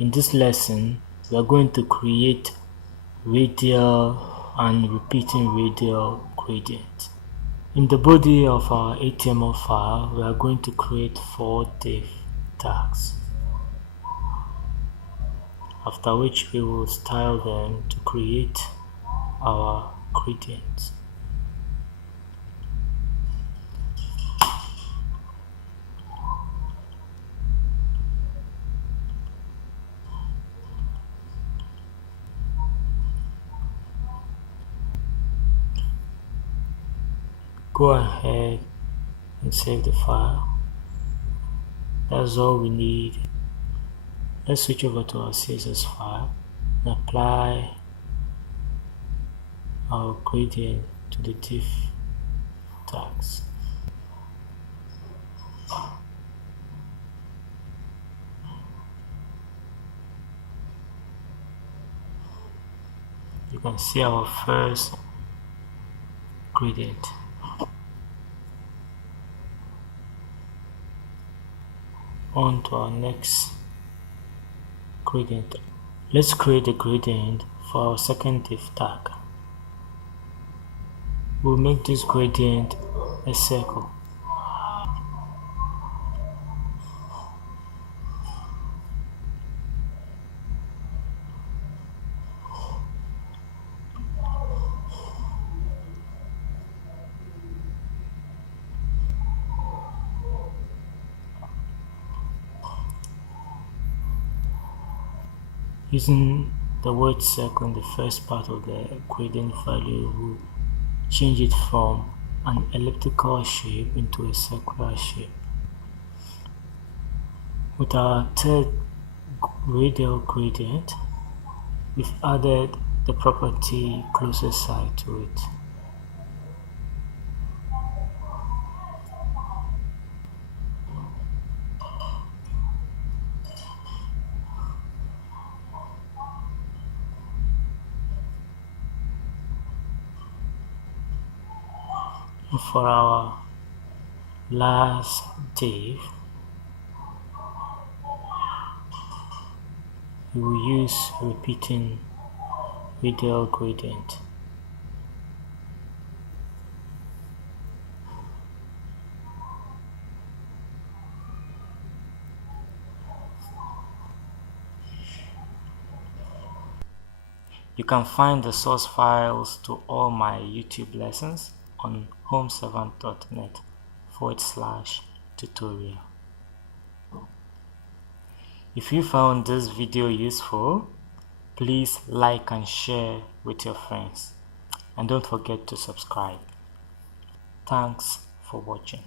In this lesson, we are going to create radial and repeating radial gradients. In the body of our HTML file, we are going to create 4 div tags, after which we will style them to create our gradients. Go ahead and save the file. That's all we need. Let's switch over to our CSS file and apply our gradient to the div tags. You can see our first gradient. On to our next gradient. Let's create a gradient for our second div tag. We'll make this gradient a circle. Using the word circle in the first part of the gradient value, we'll change it from an elliptical shape into a circular shape. With our third radial gradient, we've added the property closest side to it. And for our last div, we will use repeating radial gradient. You can find the source files to all my YouTube lessons on homeservant.net/tutorial. If you found this video useful, please like and share with your friends, and don't forget to subscribe. Thanks for watching.